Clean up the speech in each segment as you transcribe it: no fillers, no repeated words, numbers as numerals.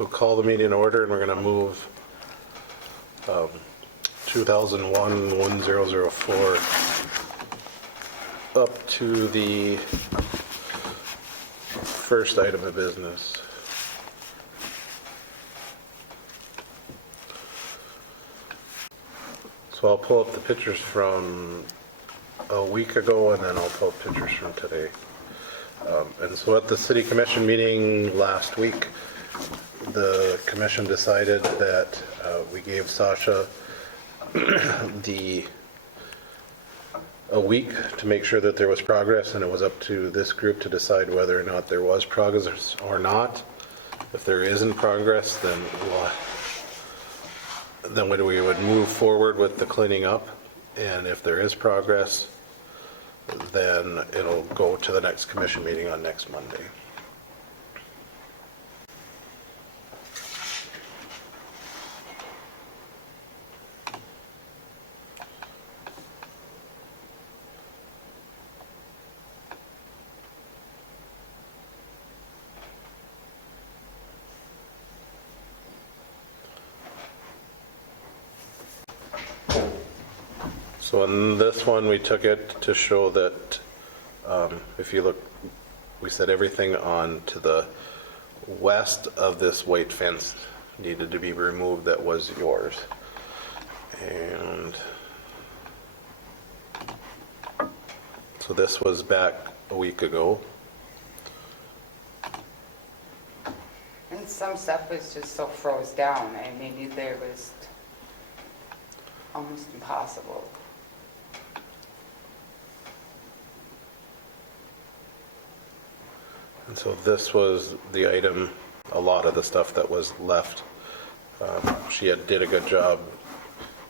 So call the meeting in order, and we're going to move 2001-1004 up to the first item of business. So I'll pull up the pictures from a week ago, and then I'll pull up pictures from today. And so at the city commission meeting last week, the commission decided that we gave Sasha a week to make sure that there was progress, and it was up to this group to decide whether or not there was progress or not. If there isn't progress, then we would move forward with the cleaning up, and if there is progress, then it'll go to the next commission meeting on next Monday. So in this one, we took it to show that, if you look, we said everything on to the west of this white fence needed to be removed that was yours. And so this was back a week ago. And some stuff was just so froze down. I mean, there was almost impossible. And so this was the item, a lot of the stuff that was left. She did a good job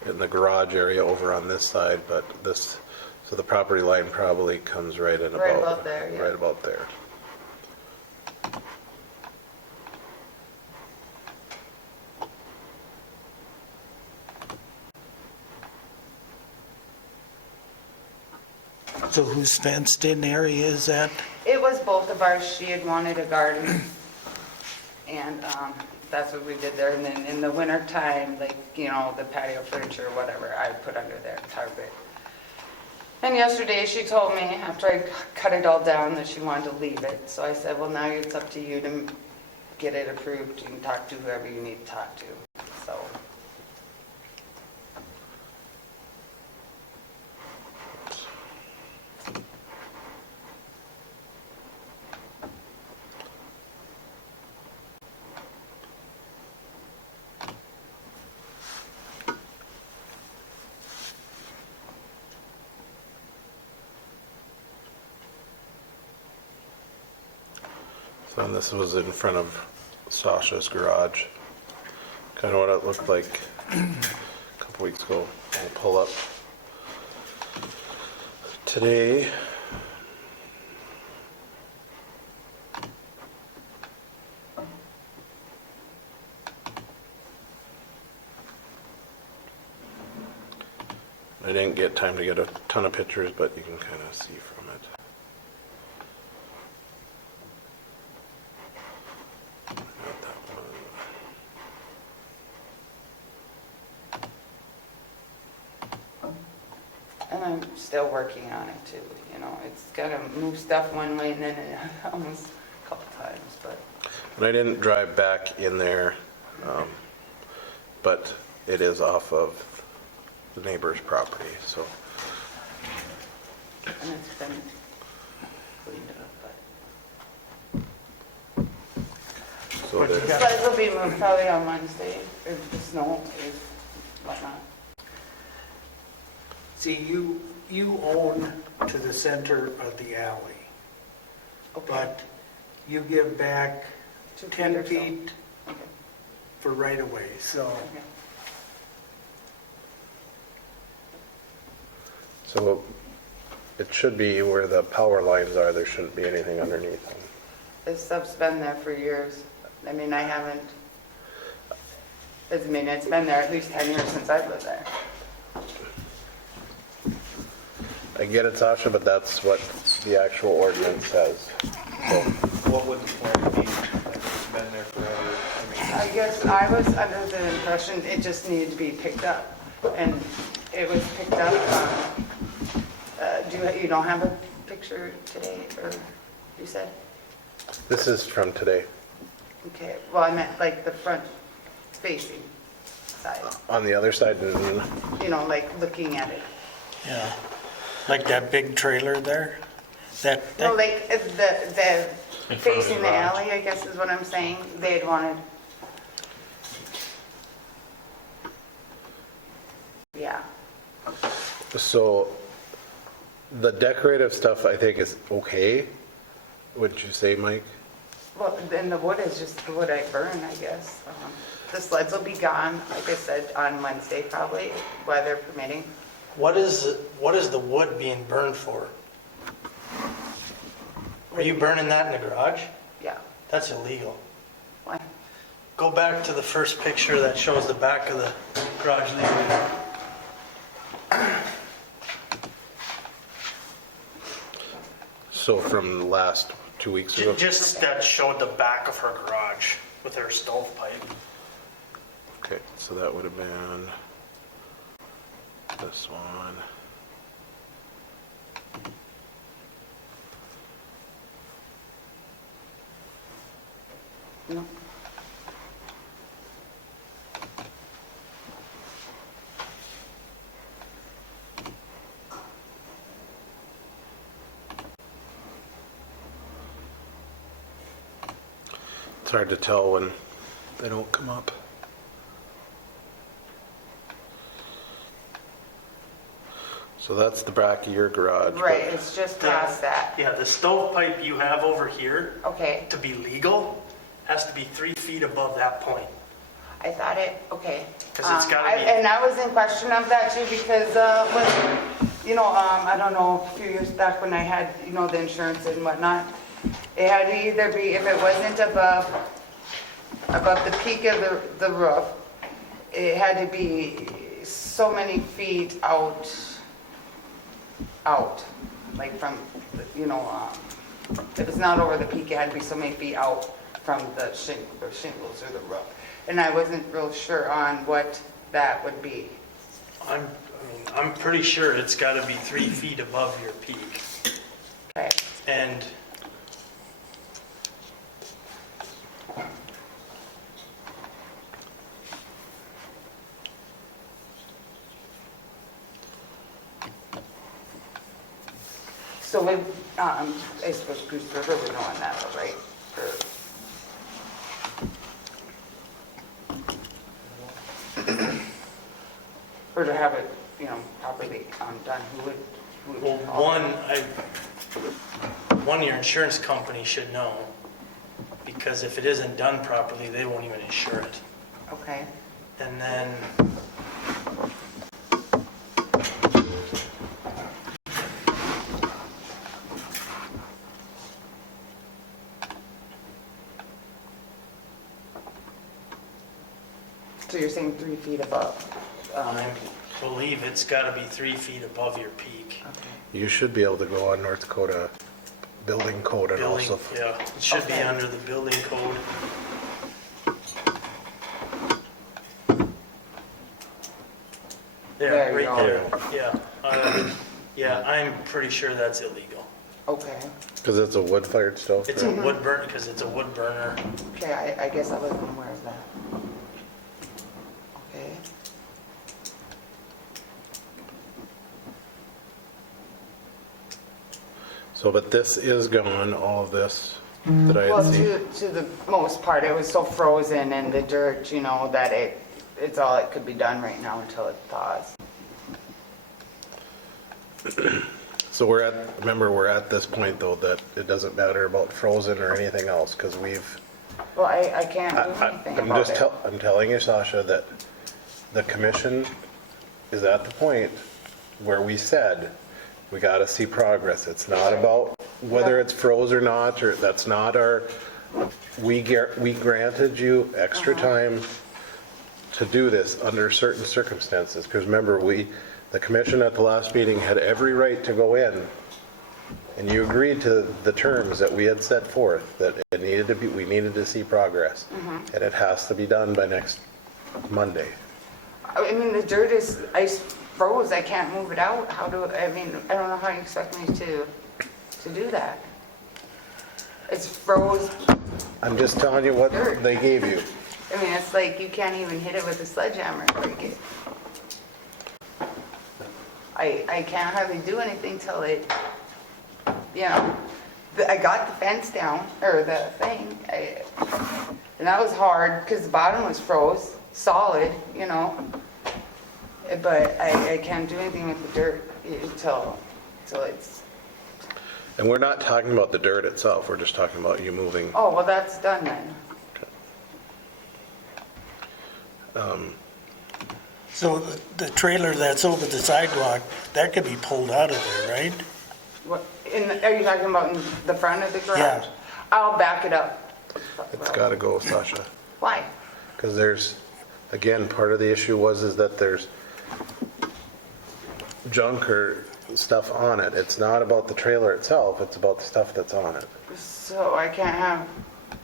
in the garage area over on this side, but so the property line probably comes right in Right about there, yeah. Right about there. So whose fenced in area is that? It was both of ours. She had wanted a garden, and that's what we did there. And then in the winter time, like, you know, the patio furniture or whatever, I put under there, carpet. And yesterday she told me, after I cut it all down, that she wanted to leave it. So I said, well, now it's up to you to get it approved. You can talk to whoever you need to talk to. So. So and this was in front of Sasha's garage. Kind of what it looked like a couple weeks ago. I'll pull up today. I didn't get time to get a ton of pictures, but you can kind of see from it. And I'm still working on it too, you know, it's gotta move stuff one way and then it almost a couple times, but. And I didn't drive back in there, but it is off of the neighbor's property, so. And it's been cleaned up, So What you there, got? but it'll be moved probably on Wednesday if the snow is whatnot. See, you own to the center of the alley, Okay. but you give back 2 feet 10 or so. feet Okay. for right of way, so. Okay. so it should be where the power lines are, there shouldn't be anything underneath them. This stuff's been there for years. I mean, I haven't, it's been there at least 10 years since I've lived there. I get it, Sasha, but that's what the actual ordinance says. So What would the plan be? Like, it's been there forever. I I guess I was under the impression it just needed to be picked up, and it was picked up. You don't have a picture today, or you said? This is from today. Okay, well, I meant like the front facing side, On the other side, like looking at it. Yeah, like that big trailer there? That, No, like the In front of facing the the garage. alley, I guess is what I'm saying. They had wanted. Yeah. so the decorative stuff I think is okay. Wouldn't you say, Mike? Well, then the wood is just the wood I burn, I guess. The sleds will be gone, like I said, on Wednesday probably, weather permitting. what is the wood being burned for? Are you burning that in the garage? Yeah. That's illegal. Why? Go back to the first picture that shows the back of the garage leaving. So from the last 2 weeks ago? Just that showed the back of her garage with her stovepipe. Okay, so that would have been this one. No. It's hard to tell when they don't come up. So that's the back of your garage. but- Right, it's just past that. Yeah, the stovepipe you have over here, Okay, to be legal, has to be 3 feet above that point. I thought it, okay. 'Cause it's gotta be- And I was in question of that too, because, I don't know, a few years back when I had, the insurance and whatnot, it had to either be, if it wasn't above the peak of the roof, it had to be so many feet out, like from, if it's not over the peak, it had to be so many feet out from the shingles or the roof. And I wasn't real sure on what that would be. I'm pretty sure it's gotta be 3 feet above your peak. Okay, And so we, I suppose Goose River would know on that, right? Or to have it, properly done, who would well, call? one, your insurance company should know, because if it isn't done properly, they won't even insure it. Okay, And then, so you're saying 3 feet above? I believe it's gotta be 3 feet above your peak. Okay. You should be able to go on North Dakota building code and Building, also. yeah, it should be Okay. under the building code. There you right go. there. Yeah, I'm pretty sure that's illegal. Okay, Because it's a wood-fired stove? It's a wood burn, because it's a wood burner. okay, I guess I wasn't aware of that. Okay. So, but this is gone, all of this that I Well, had seen. to the most part, it was so frozen in the dirt, that it's all that could be done right now until it thaws. So we're at this point though, that it doesn't matter about frozen or anything else, because Well, I can't do anything I'm about just it. I'm telling you, Sasha, that the commission is at the point where we said, we gotta see progress. It's not about whether it's froze or not, or that's not we granted you extra time to do this under certain circumstances, because remember, the commission at the last meeting had every right to go in and you agreed to the terms that we had set forth, that it needed to be, we needed to see progress. And it has to be done by next Monday. I mean, the dirt is, ice froze, I can't move it out. How do, I mean, I don't know how you expect me to do that. It's froze. I'm just telling you what Dirt. they gave you. I mean, it's like you can't even hit it with a sledgehammer and break it. I can't hardly do anything till it, you know, I got the fence down, or the thing, and that was hard because the bottom was froze, solid, you know. But I can't do anything with the dirt until it's, And we're not talking about the dirt itself, we're just talking about you moving. oh, well, that's done then. So the trailer that's over the sidewalk, that could be pulled out of there, right? What, are you talking about in the front of the garage? Yeah. I'll back it up. It's gotta go, Sasha. Why? Because there's, again, part of the issue is that there's junk or stuff on it. It's not about the trailer itself, it's about the stuff that's on it. So I can't have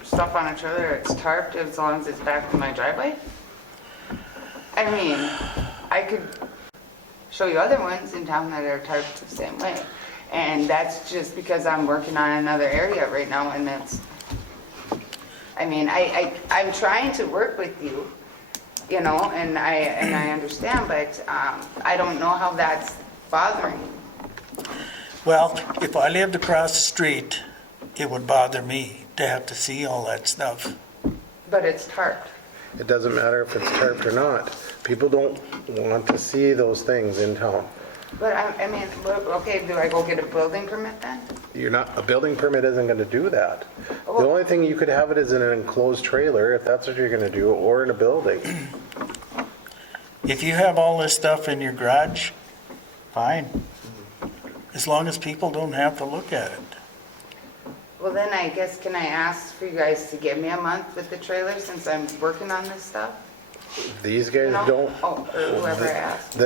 stuff on a trailer that's tarped as long as it's back to my driveway? I mean, I could show you other ones in town that are tarped the same way. And that's just because I'm working on another area right now, and that's, I mean, I'm trying to work with you, you know, and I understand, but I don't know how that's bothering you. Well, if I lived across the street, it would bother me to have to see all that stuff. But it's tarped. It doesn't matter if it's tarped or not. People don't want to see those things in town. But I mean, okay, do I go get a building permit then? You're not, a building permit isn't gonna do that. The Well- only thing you could have it is in an enclosed trailer, if that's what you're gonna do, or in a building. If you have all this stuff in your garage, fine. As long as people don't have to look at it. Well, then I guess, can I ask for you guys to give me a month with the trailer since I'm working on this stuff? These guys No? don't. Oh, or whoever asked.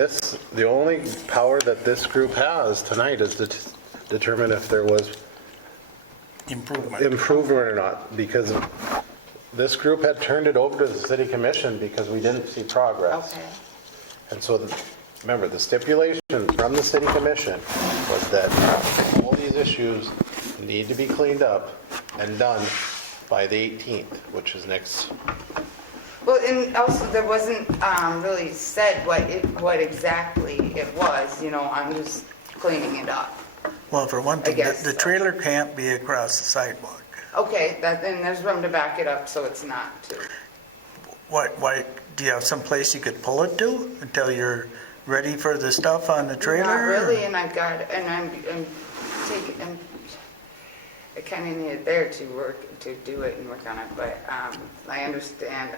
The only power that this group has tonight is to determine if there was Improvement. improvement or not, because this group had turned it over to the city commission because we didn't see progress. Okay. And so, remember, the stipulation from the city commission was that all these issues need to be cleaned up and done by the 18th, which is next. Well, and also there wasn't really said what exactly it was, you know, I'm just cleaning it up. Well, for one I thing, guess the so. trailer can't be across the sidewalk. Okay, then there's room to back it up so it's not too. Why, do you have some place you could pull it to until you're ready for the stuff on the trailer? Not really, and I've got, and I'm taking, I kind of need it there to do it and work on it, but I understand,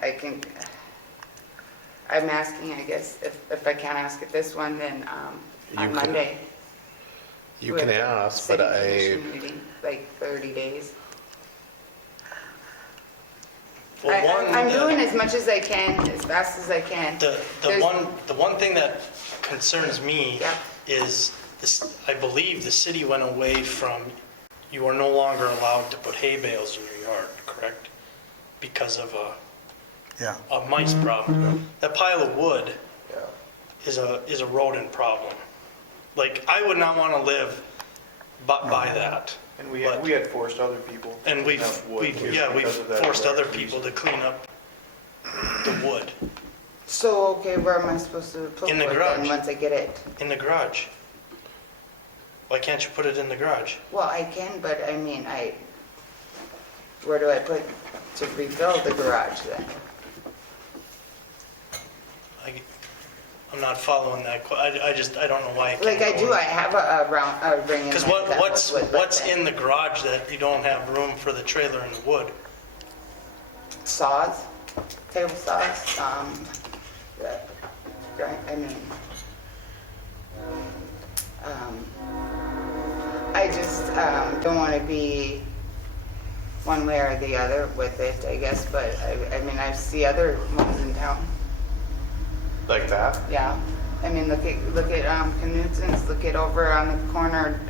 I'm asking, I guess, if I can't ask at this one, then You on can- Monday. You we can have a ask, but city commission meeting, like 30 days. Well, I'm doing as much as I can, as fast as I can. The There's- one thing that concerns me Yeah. is this, I believe the city went away from, you are no longer allowed to put hay bales in your yard, correct? Because of Yeah. a mice problem. That pile of wood is a rodent problem. Like, I would not want to live by that. And we had forced other people. to And clean up wood too we've because of that forced other direct people reason. to clean up the wood So, okay, where am I supposed to put In the it garage. then, once I get it? in the garage. Why can't you put it in the garage? Well, I can, but I mean, where do I put to refill the garage then? I'm not following that. I don't know why. Like I do, I have a ring in Because there that what's was wood, but what's then in the garage that you don't have room for the trailer and the wood? saws, table saws, I mean, I just don't want to be one way or the other with it, I guess, but I mean, I see other ones in town, Like that? yeah. I mean, look at Knutson's, look at over on the corner,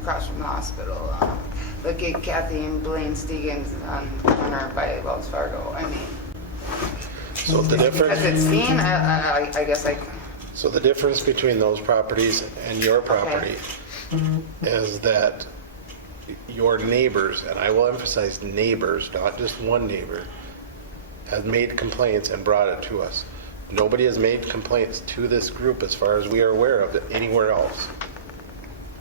across from the hospital. Look at Kathy and Blaine Stevens on the corner by Wells Fargo. I mean, So the because difference, it's seen, I guess I, so the difference between those properties and your property is that your neighbors, and I will emphasize neighbors, not just one neighbor, have made complaints and brought it to us. Nobody has made complaints to this group as far as we are aware of it anywhere else.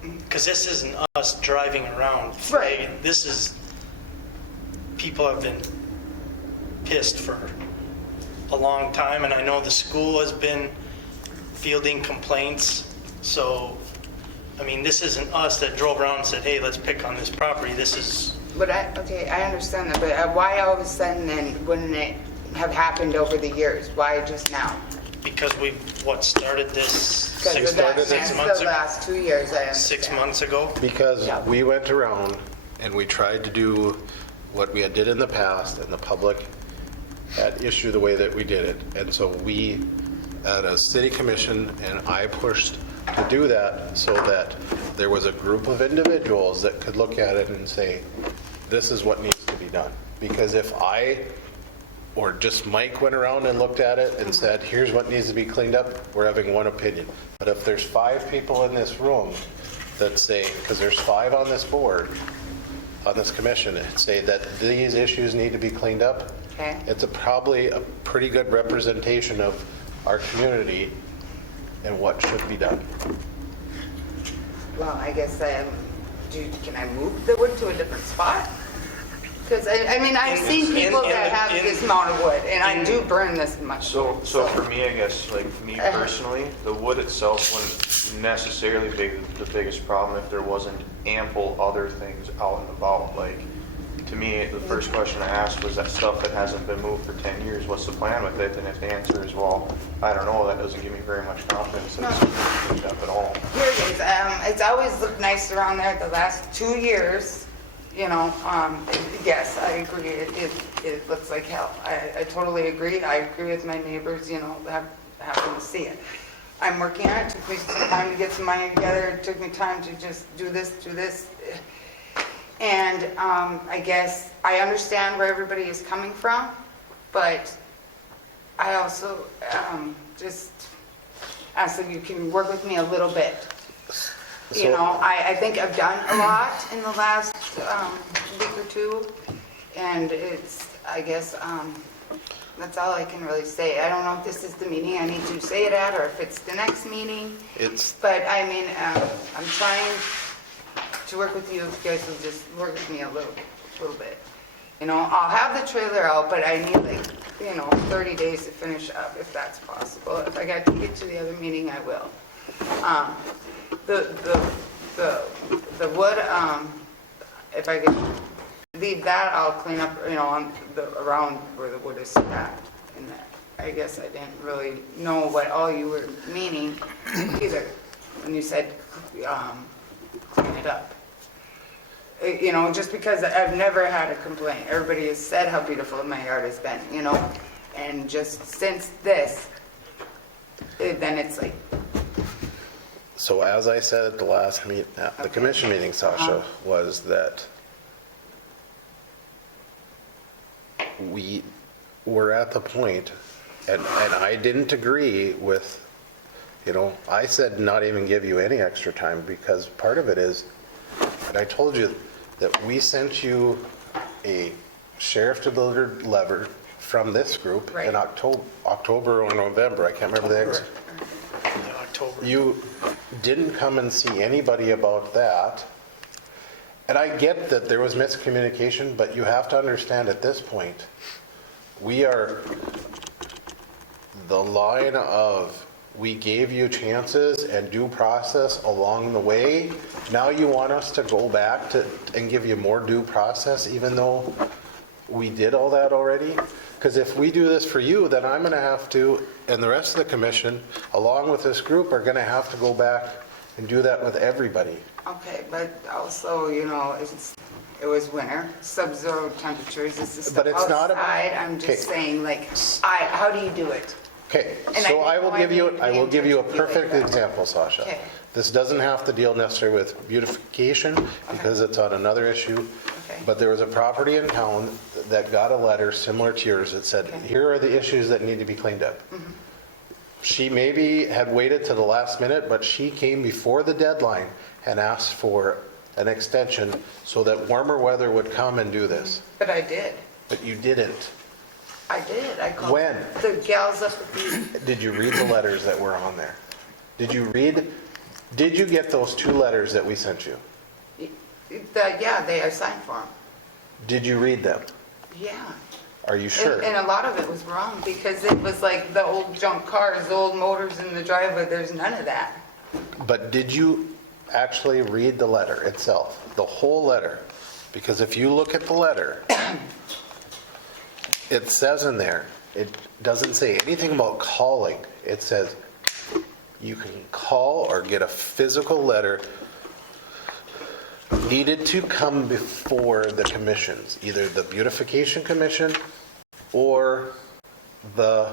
Because this isn't us driving around. Right. This is, people have been pissed for a long time, and I know the school has been fielding complaints. So, I mean, this isn't us that drove around and said, hey, let's pick on this property. This is, but I understand that, but why all of a sudden then wouldn't it have happened over the years? Why just now? because we, started this Because of that, six that's months the ago? last 2 years, I understand. 6 months ago? Because Yeah. we went around and we tried to do what we had did in the past, and the public had issue the way that we did it. And so we, at a city commission, and I pushed to do that so that there was a group of individuals that could look at it and say, this is what needs to be done. Because if I, or just Mike went around and looked at it and said, here's what needs to be cleaned up, we're having one opinion. But if there's 5 people in this room that say, because there's 5 on this board, on this commission, that say that these issues need to be cleaned up, Okay. it's probably a pretty good representation of our community and what should be done. Well, I guess, can I move the wood to a different spot? Because, I mean, I've seen people that have this amount of wood, and I do burn this much. So for me, I guess, like me personally, the wood itself wouldn't necessarily be the biggest problem if there wasn't ample other things out and about. Like, to me, the first question I asked was that stuff that hasn't been moved for 10 years, what's the plan with it? And if the answer is, well, I don't know, that doesn't give me very much confidence that it's cleaned up at all. Here it is. It's always looked nice around there the last 2 years, you know. Yes, I agree. It looks like hell. I totally agree. I agree with my neighbors, you know, having to see it. I'm working on it. It took me some time to get some money together. It took me time to just do this. And I guess I understand where everybody is coming from, but I also just ask if you can work with me a little bit. You know, I think I've done a lot in the last week or two, and it's, I guess, that's all I can really say. I don't know if this is the meeting I need to say it at, or if it's the next meeting. But I mean, I'm trying to work with you. If you guys will just work with me a little bit. You know, I'll have the trailer out, but I need 30 days to finish up, if that's possible. If I got to get to the other meeting, I will. The wood, if I could leave that, I'll clean up, on around where the wood is stacked in there. I guess I didn't really know what all you were meaning either when you said clean it up. Just because I've never had a complaint. Everybody has said how beautiful my yard has been, and just since this, then it's like. So as I said at the last the commission meeting, Sasha, was that we were at the point, and I didn't agree with, I said not even give you any extra time, because part of it is, and I told you that we sent you a sheriff-delivered letter from this group in October or November, I can't remember the exact. October. You didn't come and see anybody about that. And I get that there was miscommunication, but you have to understand at this point, we are the line of, we gave you chances and due process along the way. Now you want us to go back and give you more due process, even though we did all that already? Because if we do this for you, then I'm going to have to, and the rest of the commission, along with this group, are going to have to go back and do that with everybody. Okay, but also, it was winter, sub-zero temperatures, this is But stuff it's not about- outside. I'm just Okay. saying, how do you do it? Okay, And I so I didn't will know give I you, needed to I be will in give you a touch with you like perfect that. example, Sasha. Okay. This doesn't have to deal necessarily with beautification because it's on another issue. Okay. But there was a property in town that got a letter similar to yours that said, Okay. Mm-hmm. here are the issues that need to be cleaned up. She maybe had waited to the last minute, but she came before the deadline and asked for an extension so that warmer weather would come and do this. But I did. But you didn't. I did. I called. When? The gals up at the, Did you read the letters that were on there? Did you get those 2 letters that we sent you? yeah, I signed for them. Did you read them? Yeah. Are you sure? And a lot of it was wrong because it was like the old junk cars, the old motors in the driveway. There's none of that. But did you actually read the letter itself? The whole letter? Because if you look at the letter, it says in there, it doesn't say anything about calling. It says you can call or get a physical letter needed to come before the commissions, either the Beautification Commission or the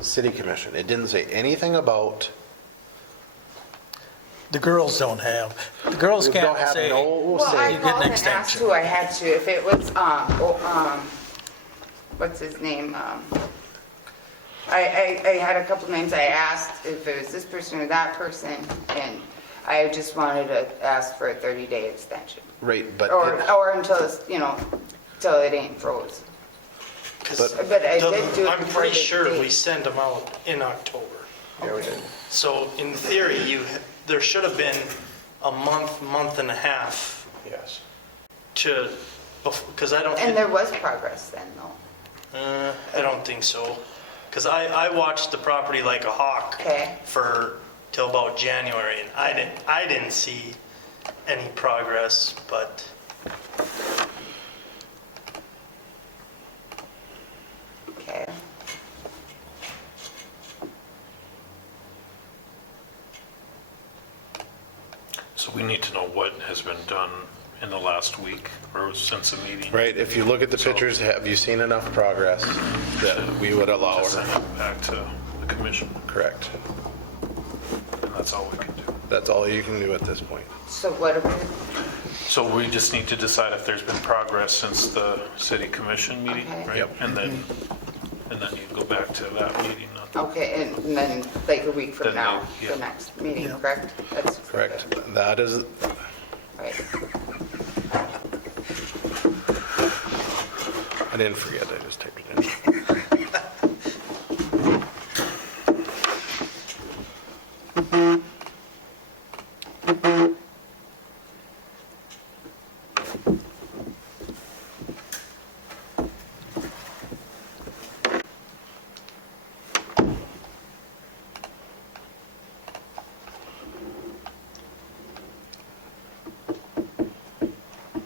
City Commission. It didn't say anything about. The girls don't have, the girls We don't can't have say, no Well, I say. You get an called and asked extension. who I had to. If it was, what's his name? I had a couple names. I asked if it was this person or that person, and I just wanted to ask for a 30-day extension. Right, but. Or until it's, till it ain't froze. 'Cause But I did do it I'm before pretty the sure date. we send them out in October. Yeah, we did. So in theory, there should have been a month and a half Yes. because I don't. And there was progress then, though. I don't think so. Because I watched the property like a hawk Okay. till about January, and I didn't see any progress, but Okay. So we need to know what has been done in the last week or since the meeting. Right, if you look at the pictures, have you seen enough progress that we would allow To send her? it back to the commission, Correct. and that's all we can do. That's all you can do at this point. So what are we, So we just need to decide if there's been progress since the city commission meeting, Okay. right? Yep. And then you go back to that meeting. okay, and then like a week from Then now, they- yeah. the next meeting, Yeah. correct? That's Correct. That is, right. I didn't forget, I just typed it in.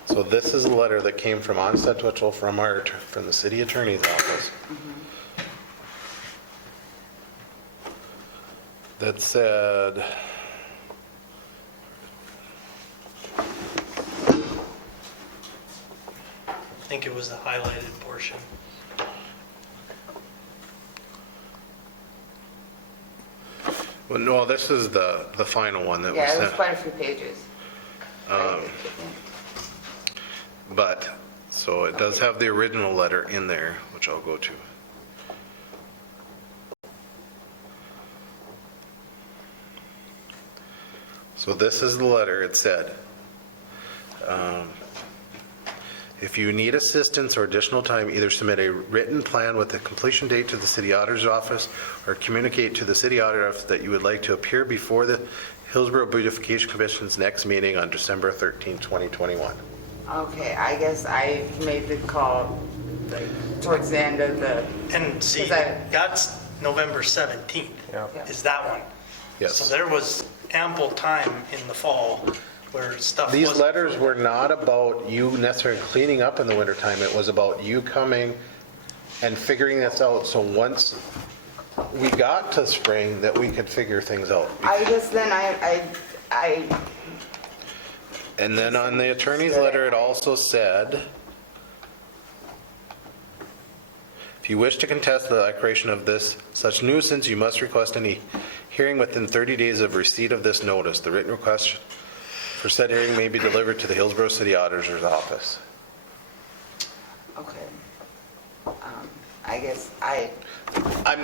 So this is a letter that came from Onset Twitchell from from the city attorney's office. That said, I think it was the highlighted portion. well, no, this is the final one that was Yeah, it was sent. quite a few pages. Right. But, so it does have the original letter in there, which I'll go to. So this is the letter. It said, if you need assistance or additional time, either submit a written plan with a completion date to the city auditor's office or communicate to the city auditor office that you would like to appear before the Hillsboro Beautification Commission's next meeting on December 13, 2021. Okay, I guess I made the call like towards the end of the, And see, 'Cause I- that's November 17th, Yeah. is that one. Yes. So there was ample time in the fall where stuff These wasn't- letters were not about you necessarily cleaning up in the wintertime. It was about you coming and figuring this out. So once we got to spring, that we could figure things out. I guess then I And then on the attorney's letter, it also said, If you wish to contest the declaration of this such nuisance, you must request any hearing within 30 days of receipt of this notice. The written request for said hearing may be delivered to the Hillsboro City Auditor's Office. Okay. I guess I'm,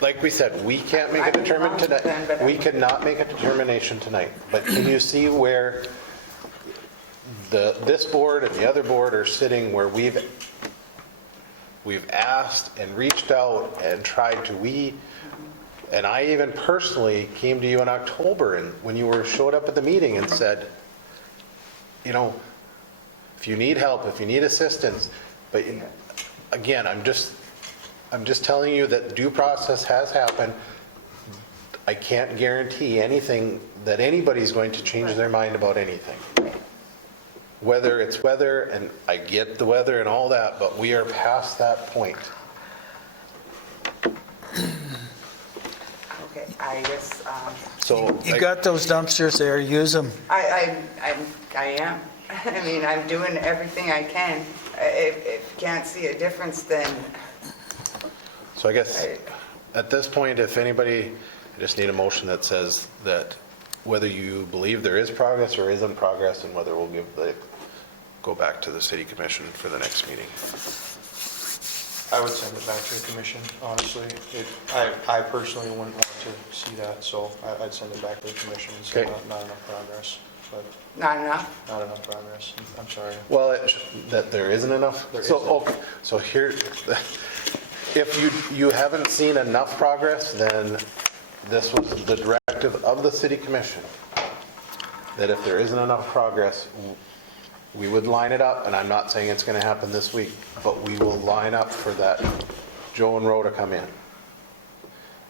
like we said, we can't make a determination tonight. We cannot make a determination tonight. But can you see where this board and the other board are sitting, where we've asked and reached out and tried to, and I even personally came to you in October, and when you showed up at the meeting and said, you know, if you need help, if you need assistance, but again, I'm just telling you that due process has happened. I can't guarantee anything, that anybody's going to change their mind about anything. Whether it's weather, and I get the weather and all that, but we are past that point. okay, I guess, So You got those dumpsters there, use them. I am. I mean, I'm doing everything I can. If you can't see a difference, then So I guess at this point, if anybody, I just need a motion that says that whether you believe there is progress or isn't progress, and whether we'll go back to the city commission for the next meeting. I would send it back to the commission, honestly. I personally wouldn't want to see that, so I'd send it back to the commission and say Okay. not enough progress. But not enough. not enough progress, I'm sorry. Well, that there isn't enough? There So, isn't. okay, so here, if you haven't seen enough progress, then this was the directive of the city commission, that if there isn't enough progress, we would line it up, and I'm not saying it's gonna happen this week, but we will line up for that Joe and Roe to come in.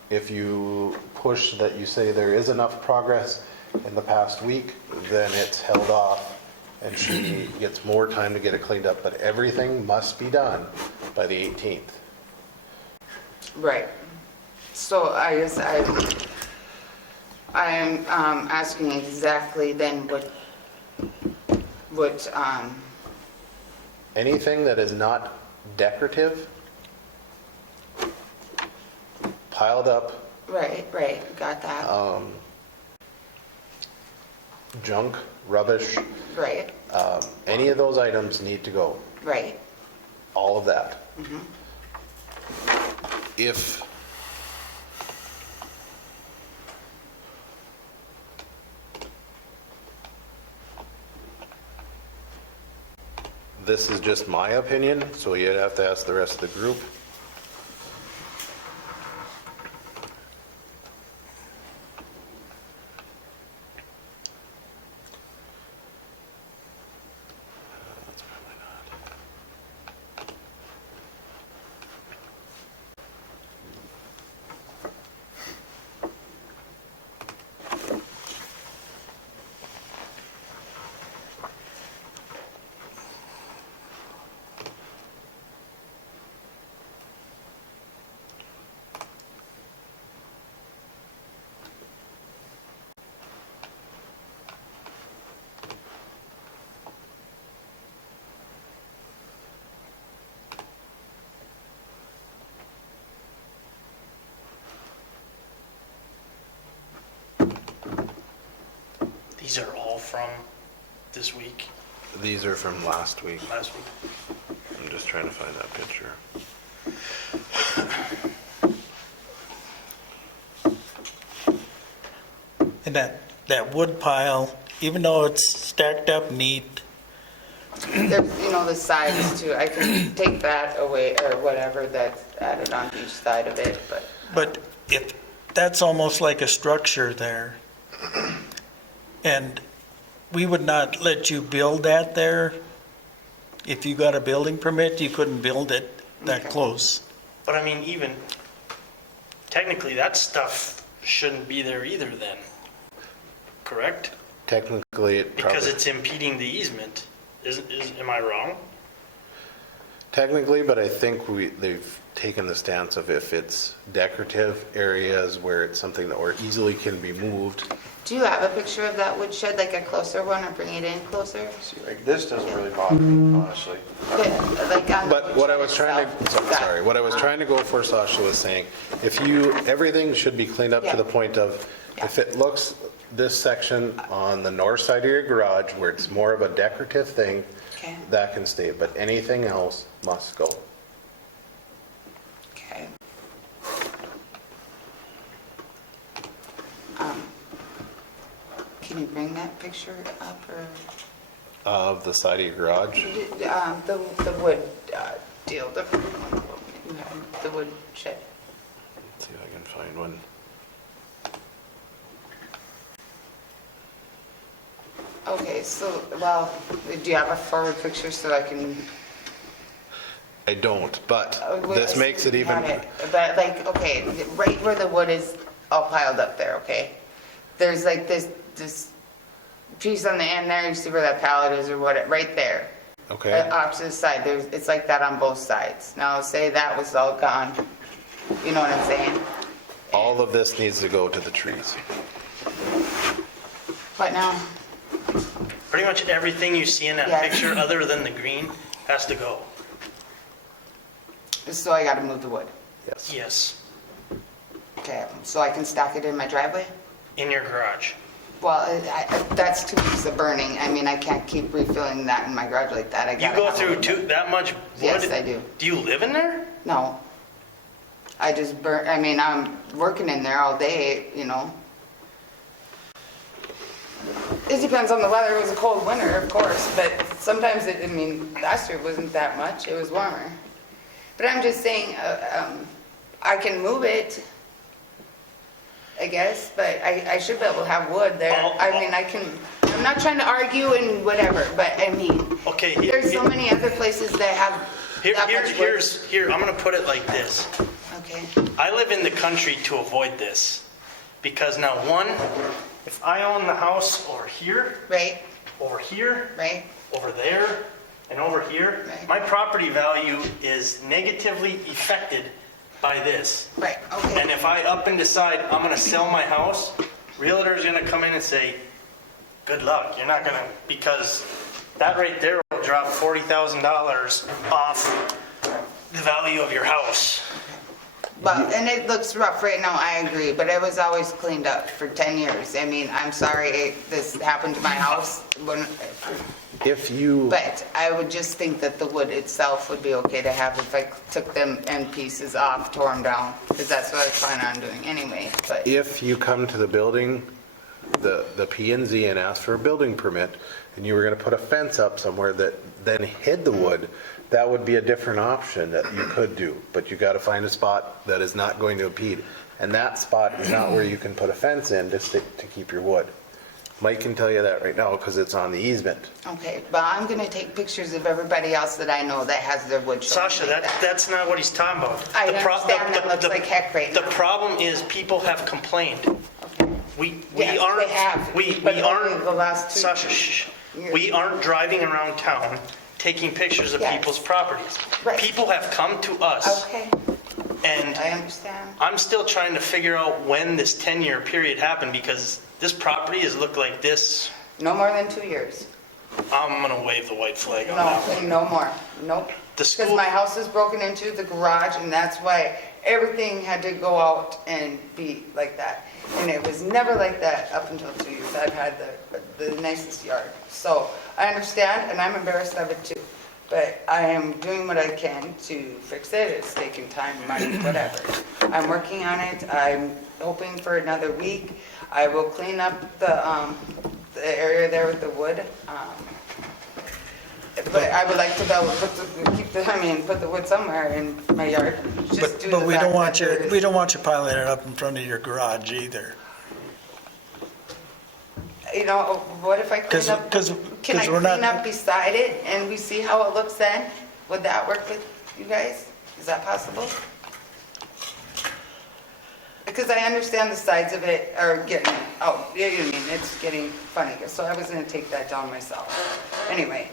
If you push that you say there is enough progress in the past week, then it's held off, and she gets more time to get it cleaned up, but everything must be done by the 18th. Right. So I guess I am asking exactly then what Anything that is not decorative, piled up, right, got that. junk, rubbish, Right, any of those items need to go. right. All of that. If this is just my opinion, so you'd have to ask the rest of the group. That's probably not. These are all from this week, These are from last week. last week. I'm just trying to find that picture. And that wood pile, even though it's stacked up neat, There's, the sides too. I can take that away or whatever that's added on each side of it, but if, that's almost like a structure there. And we would not let you build that there. If you got a building permit, you couldn't build it that Okay. close. But I mean, even technically, that stuff shouldn't be there either then, correct? Technically, it Because probably, it's impeding the easement. Am I wrong? technically, but I think they've taken the stance of if it's decorative areas where it's something that or easily can be moved. Do you have a picture of that woodshed, like a closer one, or bring it in closer? See, like, this doesn't really bother me, honestly. Like on the But what I was trying to, woodshed itself. sorry, what I was trying to go for, Sasha, was saying, if you, everything should be cleaned up to Yeah. the point of, if it looks, this section on the north side of your garage where it's more of a decorative thing, Okay. that can stay, but anything else must go. Okay. Can you bring that picture up, or, Of the side of your garage? the wood deal, the wood shed? Let's see if I can find one. Okay, so, well, do you have a forward picture so I can? I don't, but Well, this makes it even, have it. But like, okay, right where the wood is all piled up there, okay? There's like this piece on the end there, you see where that pallet is or what, right there. okay? Opposite side, it's like that on both sides. Now, say that was all gone, you know what I'm saying? All of this needs to go to the trees. What now? Pretty much everything you see in that Yeah. picture, other than the green, has to go. So I gotta move the wood. Yes. Yes, Okay, so I can stack it in my driveway? in your garage. Well, that's 2 weeks of burning. I mean, I can't keep refilling that in my garage like that. I You gotta go have a through little bit. that much wood? Yes, I do. Do you live in there? No. I just burn, I mean, I'm working in there all day, you know. It depends on the weather. It was a cold winter, of course, but sometimes I mean, last year it wasn't that much. It was warmer. But I'm just saying, I can move it, I guess, but I should be able to have wood there. I mean, I'm not trying to argue and whatever, but I mean, Okay, there's so many other places that have that much wood. here, I'm gonna put it like this. Okay, I live in the country to avoid this. Because now, one, if I own the house over here, right, over there, and over here, Right. my property value is negatively affected by this. right, okay. And if I up and decide I'm gonna sell my house, realtor's gonna come in and say, good luck, you're not gonna, because that right there will drop $40,000 off the value of your house. But, and it looks rough right now, I agree, but it was always cleaned up for 10 years. I mean, I'm sorry this happened to my house, If you, but I would just think that the wood itself would be okay to have if I took them end pieces off, tore them down, because that's what I was planning on doing anyway, but, if you come to the building, the P and Z and ask for a building permit, and you were gonna put a fence up somewhere that then hid the wood, that would be a different option that you could do, but you gotta find a spot that is not going to impede. And that spot is not where you can put a fence in to keep your wood. Mike can tell you that right now, because it's on the easement. okay. But I'm gonna take pictures of everybody else that I know that has their wood showing Sasha, like that. that's not what he's talking about. I The pro- understand that looks like heck right The now. problem is people have complained. Okay. We Yes, aren't, they have, we but only aren't, the last 2 Sasha, shh. years. We aren't driving around town taking pictures of Yes. people's properties. Right. People have come to us, Okay, and I understand. I'm still trying to figure out when this 10-year period happened, because this property has looked like this. No more than 2 years. I'm gonna wave the white flag on that one. No, no more, nope. The Because school- my house is broken into, the garage, and that's why everything had to go out and be like that. And it was never like that up until 2 years. I've had the nicest yard. So I understand, and I'm embarrassed of it too. But I am doing what I can to fix it. It's taking time, money, whatever. I'm working on it. I'm hoping for another week. I will clean up the area there with the wood. But I would like to be able to put the wood somewhere in my yard. Just do But the we fact don't want that there you, is- we don't want you piling it up in front of your garage either. You know, what if I clean up? 'Cause Can I we're not- clean up beside it and we see how it looks then? Would that work with you guys? Is that possible? Because I understand the sides of it are getting, you know what I mean, it's getting funny. So I was gonna take that down myself. Anyway,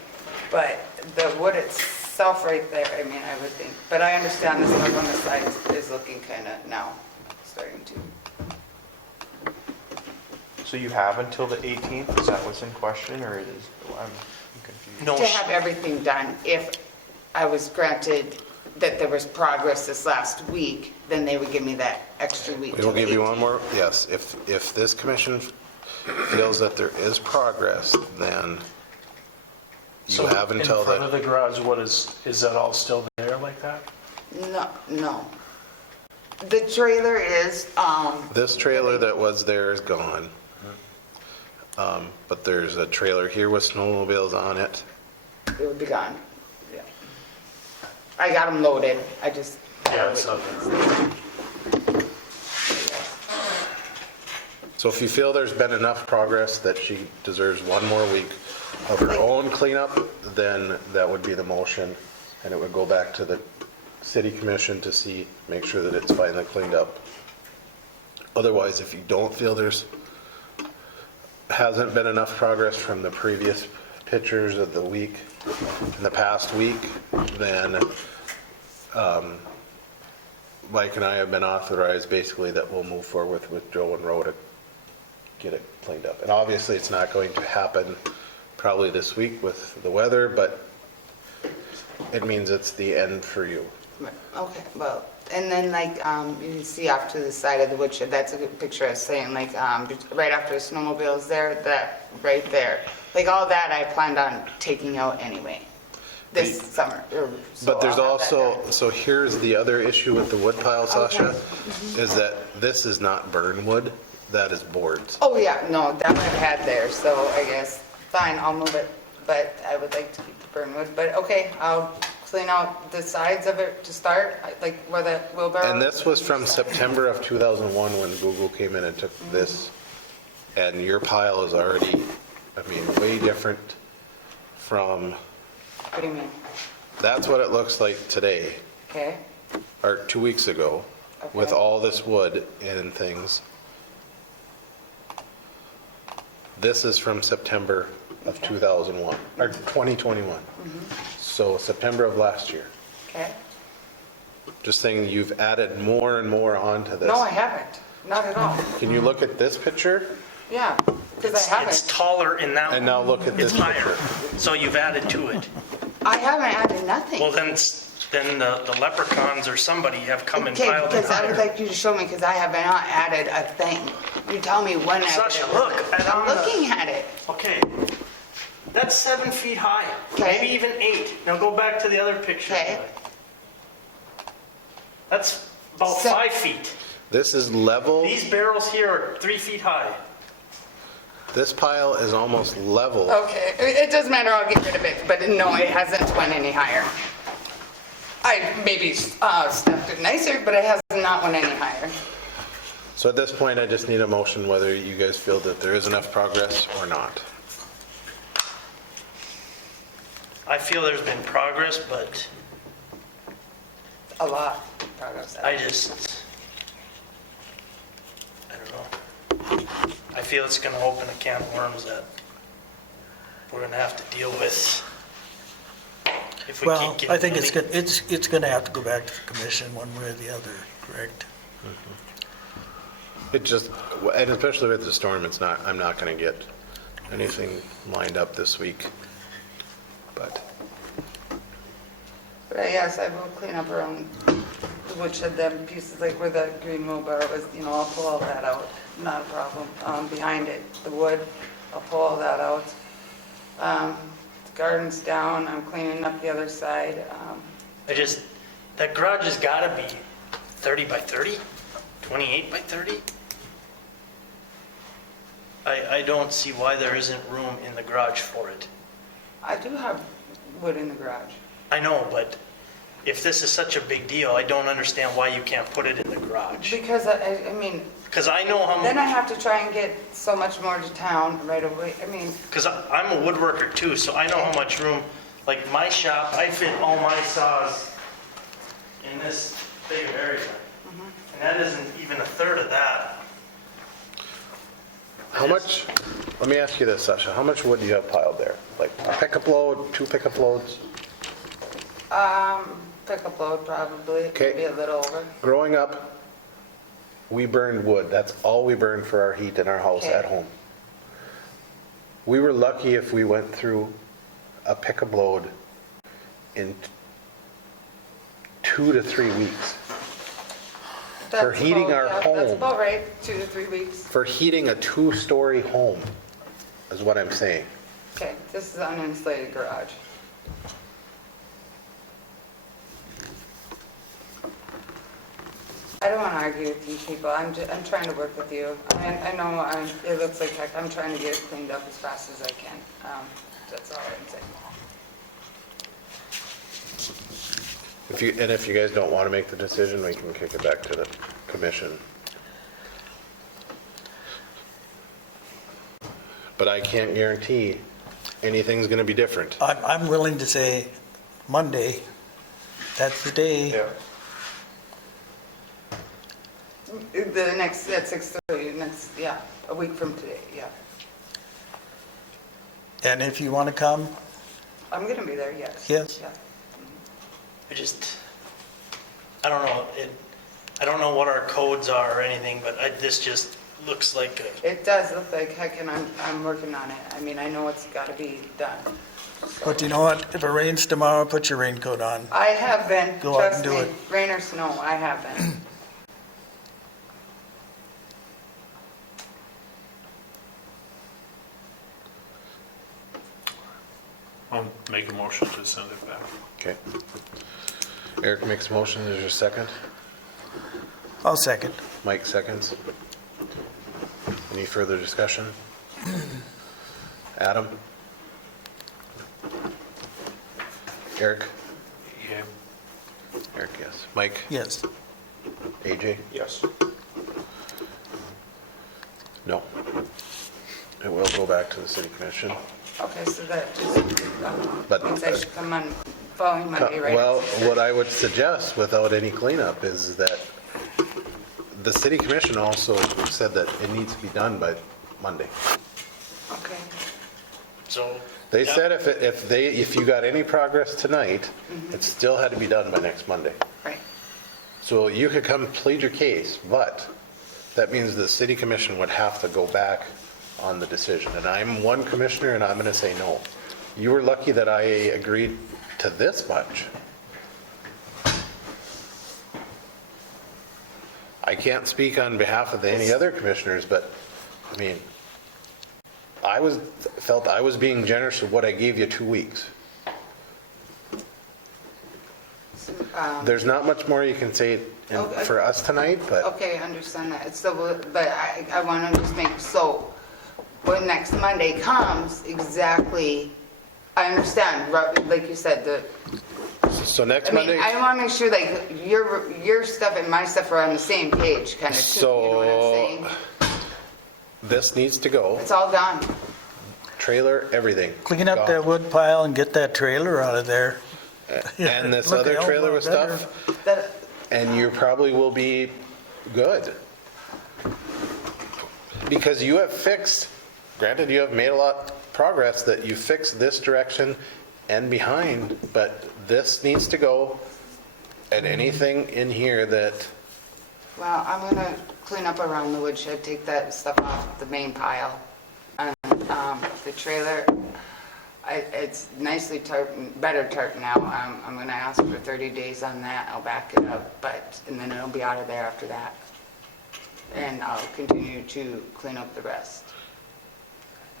but the wood itself itself right there, I mean, I would think. But I understand the stuff on the sides is looking kind of now, starting to. So you have until the 18th, is that what's in question, or it is, I'm confused. No, To have everything done. If I was granted that there was progress this last week, then they would give me that extra week. We will give you one more, yes, if this commission feels that there is progress, then you have until In front of the, the garage, what is that all still there like that? No. The trailer is, this trailer that was there is gone. But there's a trailer here with snowmobiles on it. it would be gone. Yeah. I got them loaded, I just. Yeah, it's not there. So if you feel there's been enough progress that she deserves one more week of her own cleanup, then that would be the motion, and it would go back to the city commission to see, make sure that it's finally cleaned up. Otherwise, if you don't feel hasn't been enough progress from the previous pictures of the week, in the past week, then Mike and I have been authorized basically that we'll move forward with Joe and Roe to get it cleaned up. And obviously, it's not going to happen probably this week with the weather, but it means it's the end for you. Okay, well, and then like, you can see off to the side of the woodshed, that's a good picture I was saying, like, right after the snowmobiles there, that, right there. Like all that I planned on taking out anyway, this summer. So But there's I'll have that also, done. so here's the other issue with the wood pile, Sasha, Okay. is that this is not burn wood, that is boards. Oh, yeah, no, that one I had there, so I guess, fine, I'll move it, but I would like to keep the burn wood, but okay, I'll clean out the sides of it to start, like where the wheelbarrow. And this was from September of 2001 when Google came in and took this, and your pile is already, I mean, way different from, What do you mean? that's what it looks like today, Okay, or 2 weeks ago, with Okay. all this wood and things. This is from September of Okay. 2001, or 2021. So September of last year. okay. Just saying you've added more and more onto this. No, I haven't, not at all, Can you look at this picture yeah, because it's I haven't. taller in that and one. now look at this It's higher, picture? so you've added to it. I haven't added nothing. Well, then the leprechauns or somebody have come and Okay, piled it because I would higher. like you to show me, because I have not added a thing. You tell me when I would Sasha, have look, done it. and I'm on the- looking at it. Okay, that's 7 feet high, Okay. maybe even 8. Now go back to the other picture. Okay. That's about Se- 5 feet. This is level, These barrels here are 3 feet high. this pile is almost level. Okay, it doesn't matter, I'll get rid of it, but no, it hasn't went any higher. I maybe stuffed it nicer, but it has not went any higher. So at this point, I just need a motion whether you guys feel that there is enough progress or not. I feel there's been progress, but A lot of progress. I don't know. I feel it's gonna open a can of worms that we're gonna have to deal with if we Well, keep getting I think it's money. good, it's gonna have to go back to the commission one way or the other, correct? It just, and especially with the storm, it's not, I'm not gonna get anything lined up this week. But Yes, I will clean up around the woodshed, them pieces, like where the green wheelbarrow was, I'll pull all that out, not a problem. Behind it, the wood, I'll pull all that out. The garden's down, I'm cleaning up the other side. That garage has gotta be 30 by 30, 28 by 30. I don't see why there isn't room in the garage for it. I do have wood in the garage. I know, but if this is such a big deal, I don't understand why you can't put it in the garage. Because, I mean, Because I know how then I much, have to try and get so much more to town right away. I mean, because I'm a woodworker too, so I know how much room, like my shop, I fit all my saws in this big of area. And that isn't even a third of that. how much, let me ask you this, Sasha, how much wood do you have piled there? Like a pickup load, 2 pickup loads? Pick up load probably, Okay. maybe a little over. Growing up, we burned wood. That's all we burned for our heat in our house Okay. at home. We were lucky if we went through a pickup load in 2 to 3 weeks. For That's heating about- our yeah, home. That's about right, 2 to 3 weeks. For heating a 2-story home, is what I'm saying. Okay, this is uninsulated garage. I don't want to argue with you people, I'm trying to work with you. I know it looks like heck, I'm trying to get it cleaned up as fast as I can. That's all I'm saying. If you guys don't want to make the decision, we can kick it back to the commission. But I can't guarantee anything's going to be different. I'm willing to say Monday, that's the day. Yeah. The next, at 6:30, next, yeah, a week from today, yeah. And if you want to come, I'm gonna be there, yes. Yes. Yeah. I don't know, I don't know what our codes are or anything, but this just looks like It does look like heck, and I'm working on it. I mean, I know it's gotta be done. but you know what, if it rains tomorrow, put your raincoat on. I have been, Go out trust and do me, it. rain or snow, I have been. I'll make a motion to send it back. Okay. Eric makes a motion, is there a second? I'll second. Mike seconds. Any further discussion? Adam? Eric? Yeah. Eric, yes. Mike? Yes. AJ? Yes. No. It will go back to the city commission. Okay, so that just, But- means I should come on following Monday, right? Well, what I would suggest without any cleanup is that the city commission also said that it needs to be done by Monday. Okay, so. They yeah. said if you got any progress tonight, it still had to be done by next Monday. right. So you could come plead your case, but that means the city commission would have to go back on the decision. And I'm one commissioner and I'm going to say no. You were lucky that I agreed to this much. I can't speak on behalf of any other commissioners, but I mean, felt I was being generous with what I gave you 2 weeks. There's not much more you can say Okay. for us tonight, but Okay, I understand that. It's so, but I want to just make, so when next Monday comes, exactly, I understand, like you said, so next I mean, Monday. I want to make sure like your stuff and my stuff are on the same page kind of too, you know what I'm saying? This needs to go, It's all done. trailer, everything. Clean up Gone. that wood pile and get that trailer out of there. And this Look a other hell of a trailer lot with better. stuff, That, and you probably will be good. Because you have fixed, granted you have made a lot of progress that you fixed this direction and behind, but this needs to go. And anything in here that, well, I'm gonna clean up around the woodshed, take that stuff off the main pile. And the trailer, it's nicely tarp, better tarp now. I'm gonna ask for 30 days on that. I'll back it up, and then it'll be out of there after that. And I'll continue to clean up the rest,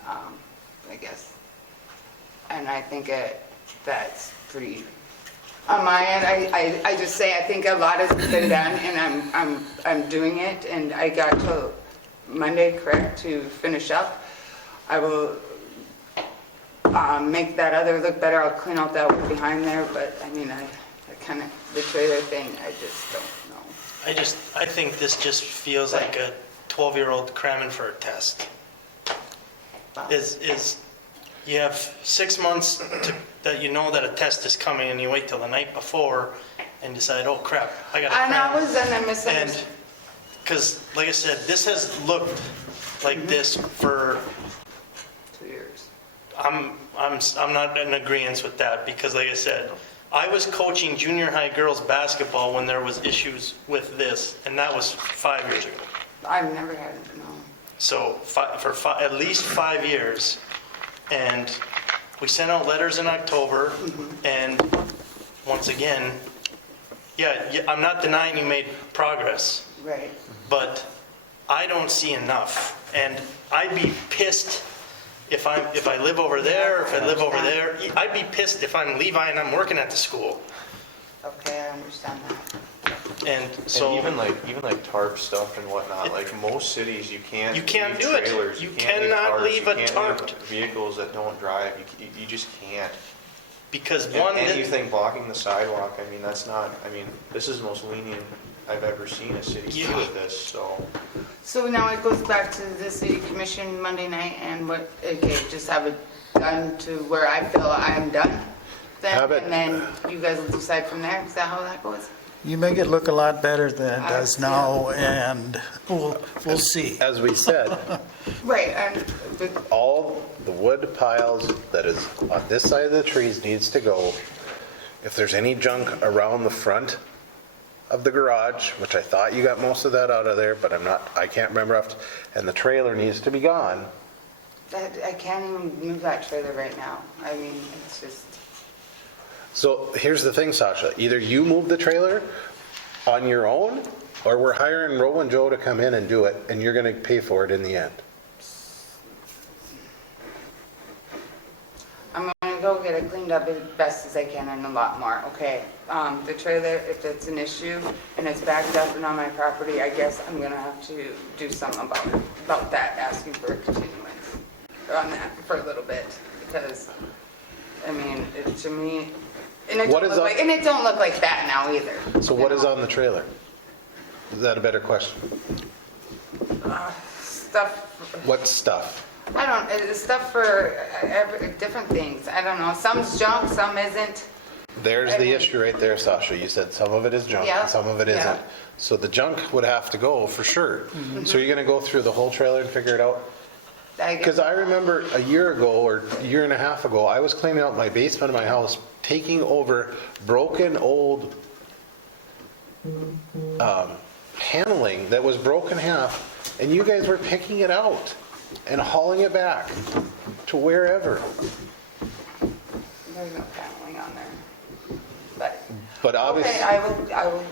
I guess. And I think that's pretty, on my end, I just say, I think a lot has been done, and I'm doing it, and I got till Monday, correct, to finish up. I will make that other look better. I'll clean out that one behind there, but I mean, I kind of, the trailer thing, I just don't know. I think this just feels like a 12-year-old cramming for a test. You have 6 months that you know that a test is coming, and you wait till the night before and decide, oh crap, I gotta And I cram. was in a And, misunderstanding. because like I said, this has looked like this for, 2 years. I'm not in agreement with that, because like I said, I was coaching junior high girls basketball when there was issues with this, and that was 5 years ago. I've never had it, no. So at least 5 years, and we sent out letters in October, and once again, yeah, I'm not denying you made progress, Right. but I don't see enough. And I'd be pissed if I live over there, or if I live over there. I'd be pissed if I'm Levi and I'm working at the school. Okay, I understand that. And so. And even like tarp stuff and whatnot, like most cities, you can't You can't leave do it. trailers, You can't leave cannot tarps, leave you a can't tarp. leave vehicles that don't drive, you just can't. Because And one, anything blocking the sidewalk, I mean, that's not, I mean, this is the most lenient I've ever seen a city do with this, so. So now it goes back to the city commission Monday night and what, okay, just have it done to where I feel I'm done? Then, Have it- and then you guys will decide from there? Is that how that goes? You make it look a lot better than it I does see. now, and we'll see. As we said, Right, and, but, all the wood piles that is on this side of the trees needs to go. If there's any junk around the front of the garage, which I thought you got most of that out of there, but I can't remember, and the trailer needs to be gone. I can't even move that trailer right now. I mean, it's just, So here's the thing, Sasha, either you move the trailer on your own, or we're hiring Ro and Joe to come in and do it, and you're gonna pay for it in the end. I'm gonna go get it cleaned up as best as I can and a lot more, okay? The trailer, if it's an issue and it's backed up and on my property, I guess I'm gonna have to do something about that, asking for a continuance on that for a little bit, because, I mean, to me, and it What don't is look up- like, and it don't look like that now either. So what is on the trailer? Is that a better question? Stuff, What stuff? I don't, it's stuff for different things, I don't know, some's junk, some isn't. There's the issue right there, Sasha. You said some of it is junk Yeah, and some of it yeah. isn't. So the junk would have to go for sure. So you're gonna go through the whole trailer and figure it out? Because I remember a year ago or a year and a half ago, I was cleaning out my basement of my house, taking over broken old paneling that was broken half, and you guys were picking it out and hauling it back to wherever. There's no paneling on there, But okay, obviously, I will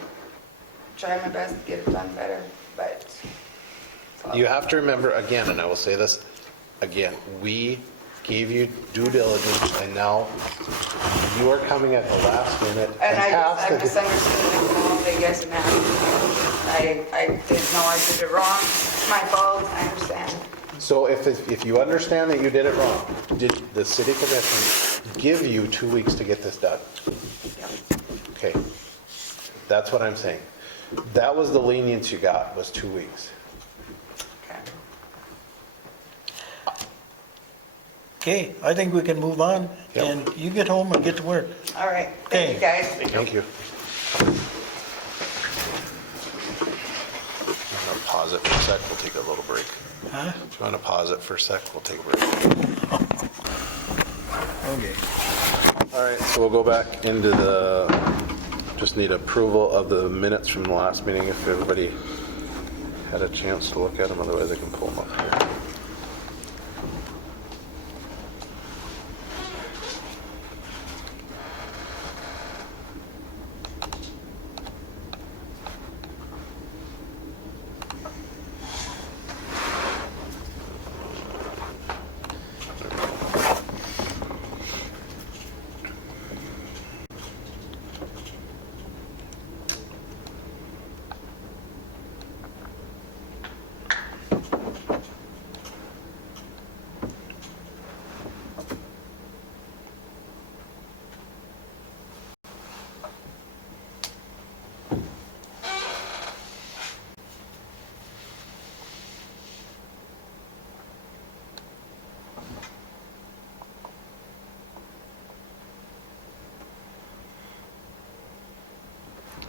try my best to get it done better, but. you have to remember again, and I will say this again, we gave you due diligence, and now you are coming at the last minute. And I have to- misunderstood the call, I guess, and I didn't know I did it wrong. It's my fault, I understand. So if you understand that you did it wrong, did the city commission give you 2 weeks to get this done? Yep. Okay, that's what I'm saying. That was the lenience you got, was 2 weeks. Okay. Okay, I think we can move on, Yep. and you get home and get to work. All right, thank you, Okay. guys. Thank you. I'm gonna pause it for a sec, we'll take a little break. Huh? If you wanna pause it for a sec, we'll take a break. Okay. All right, so we'll go back into just need approval of the minutes from the last meeting if everybody had a chance to look at them, otherwise I can pull them up here.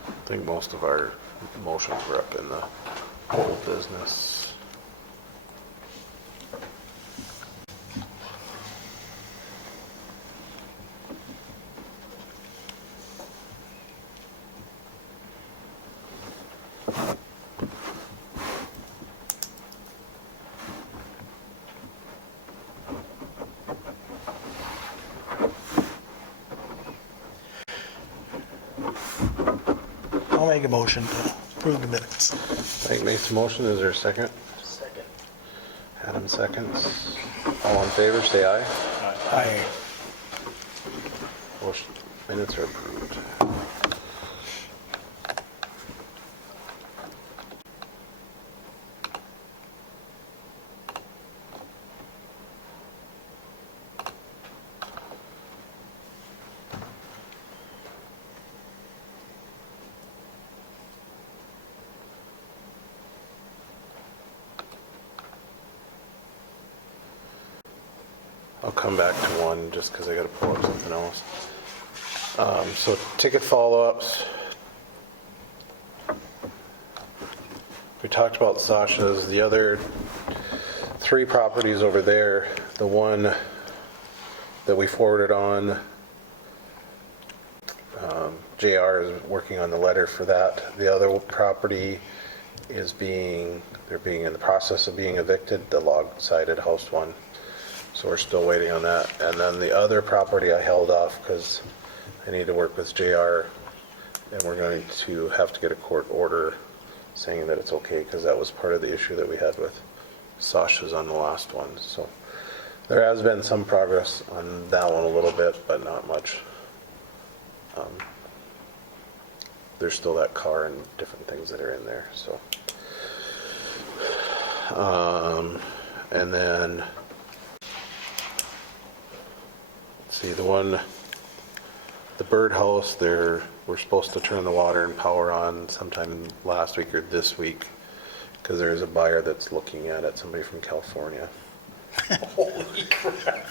I think most of our motions were up in the whole business. make a motion to approve the minutes. Mike makes a motion, is there a second? Second. Adam seconds. All in favor, say aye. Aye. Motion, minutes are approved. I'll come back to one just because I got to pull up something else. So ticket follow-ups. We talked about Sasha's. The other 3 properties over there, the one that we forwarded on, JR is working on the letter for that. The other property is they're being in the process of being evicted, the log-sided house one. So we're still waiting on that. And then the other property I held off because I need to work with JR, and we're going to have to get a court order saying that it's okay, because that was part of the issue that we had with Sasha's on the last one. So there has been some progress on that one a little bit, but not much. There's still that car and different things that are in there. So, and then let's see, the birdhouse, we're supposed to turn the water and power on sometime last week or this week, because there's a buyer that's looking at it, somebody from California. Holy crap.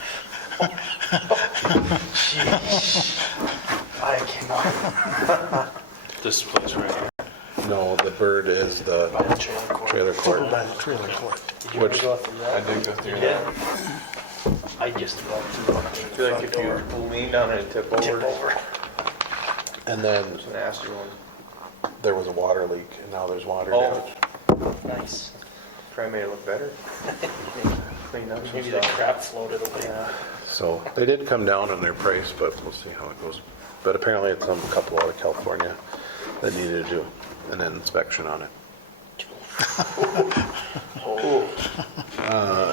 Jeez. I cannot. This place right here. No, the bird is the By the trailer court. trailer court. Over by the trailer court. Did you ever Which- go through that? I did go through You that. did? I just about threw up I in the feel like front if door. you leaned on it and tip over, Tip over. And then it's a nasty one. there was a water leak, and now there's water Oh. now. Nice. Probably made it look better. Cleaned up some Maybe the stuff. crap floated away. Yeah. So they did come down on their price, but we'll see how it goes. But apparently it's a couple out of California that needed to do an inspection on it.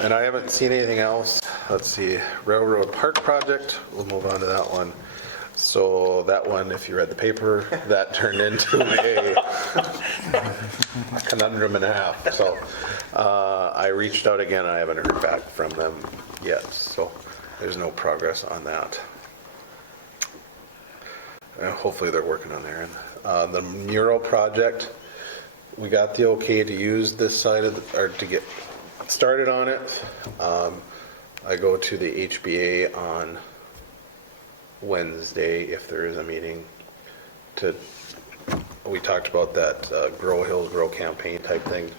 And I haven't seen anything else. Let's see, Railroad Park project, we'll move on to that one. So that one, if you read the paper, that turned into a conundrum and a half. So I reached out again, I haven't heard back from them yet, so there's no progress on that. Hopefully they're working on their end. The mural project, we got the okay to use this side of or to get started on it. I go to the HBA on Wednesday if there is a meeting we talked about that Grow Hills Grow campaign type thing,